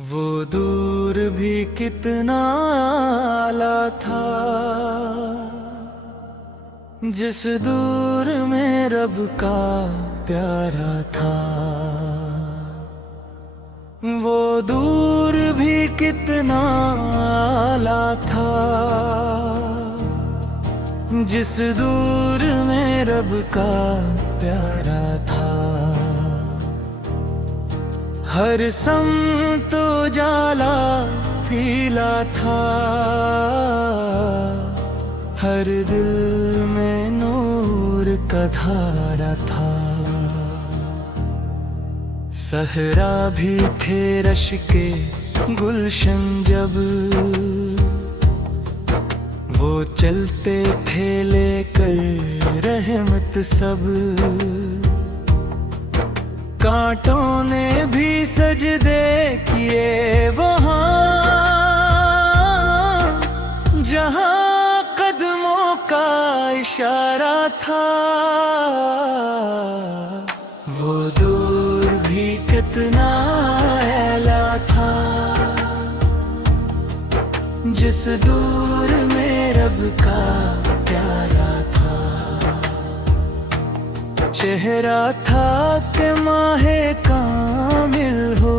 वो दूर भी कितना आला था, जिस दूर में रब का प्यारा था। वो दूर भी कितना आला था, जिस दूर में रब का प्यारा था। हर समत उजाला पीला था, हर दिल में नूर का धारा था। सहरा भी थे रश के गुलशन जब, वो चलते थे लेकर रहमत सब। कांटों ने भी सजदे किए वहाँ, जहाँ कदमों का इशारा था। वो दूर भी कितना आला था, जिस दूर में रब का प्यारा था। चेहरा था कि माहे कामिल हो,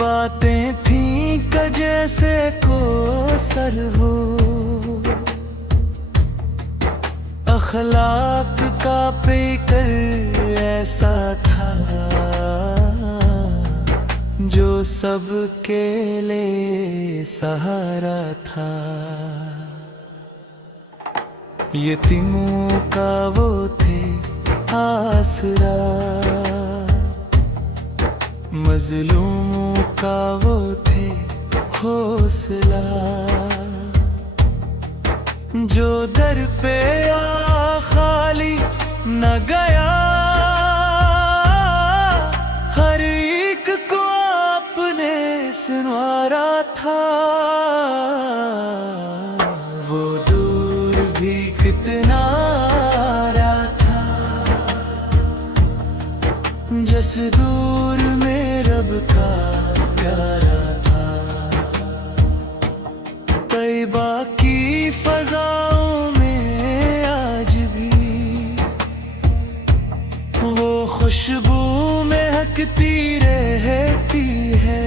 बातें थीं कि जैसे कोसर हो। अखलाक का पेकर ऐसा था, जो सबके लिए सहारा था। यतीमों का वो थे आसरा, मजलूमों का वो थे हौसला। जो दर पे आ खाली न गया, हर एक को आपने संवारा था। वो दूर भी कितना आला था, जिस दूर में रब का प्यारा था। तैबा की फजाओं में आज भी वो खुशबू महकती रहती है,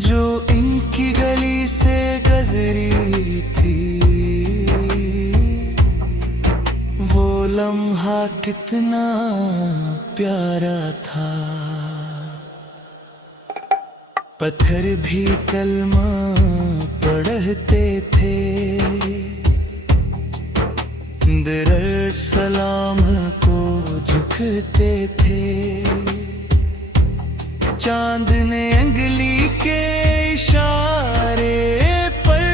जो इनकी गली से गुजरी थी। वो लम्हा कितना प्यारा था। पत्थर भी कलमा पढ़ते थे, दर सलाम को झुकते थे। चांद ने अंगली के इशारे पर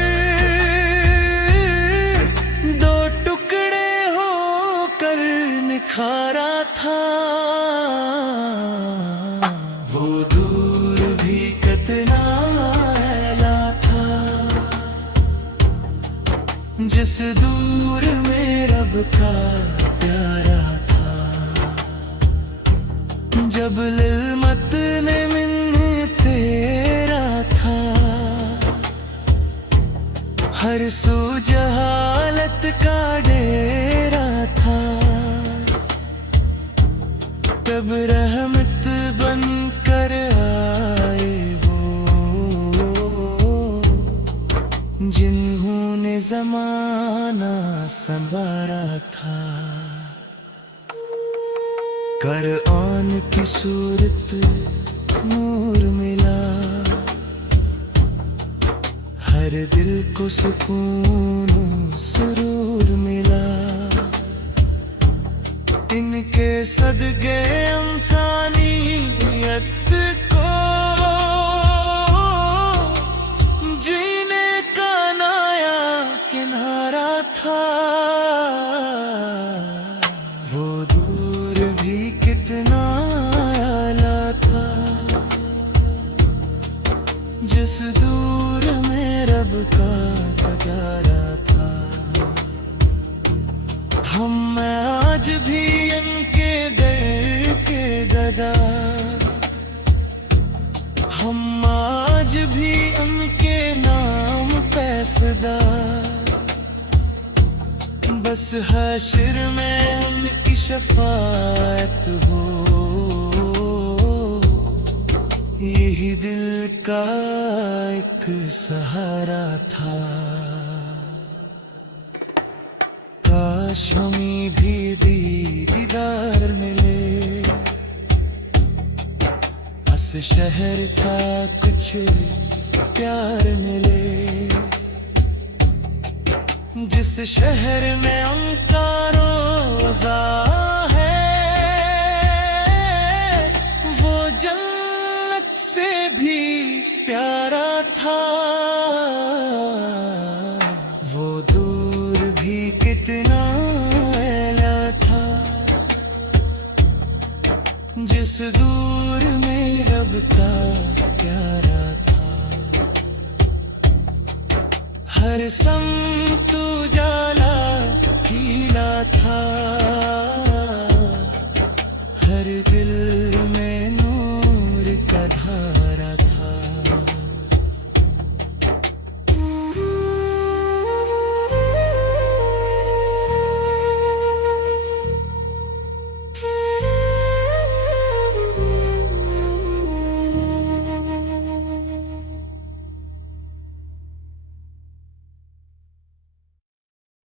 दो टुकड़े होकर निखारा था। वो दूर भी कितना आला था, जिस दूर में रब का प्यारा था। जब लिल्मत ने मिन्ने तेरा था, हर सू जहालत का डेरा था। तब रहमत बन कर आए वो, जिन्होंने ज़माना संवारा था। कुरान की सूरत नूर मिला, हर दिल को सुकून सुरूर मिला। इनके सदके इंसानियत को जीने का नया किनारा था। वो दूर भी कितना आला था, जिस दूर में रब का प्यारा था। हम आज भी इनके दर के अदा, हम आज भी उनके नाम पे फिदा। बस हश्र में उनकी शफाअत हो, यही दिल का एक सहारा था। काश हमें भी दीदार मिले, इस शहर का कुछ प्यार मिले, जिस शहर में उनका रोजा है, वो जन्नत से भी प्यारा था। वो दूर भी कितना ऐला था, जिस दूर में रब का प्यारा था। हर संत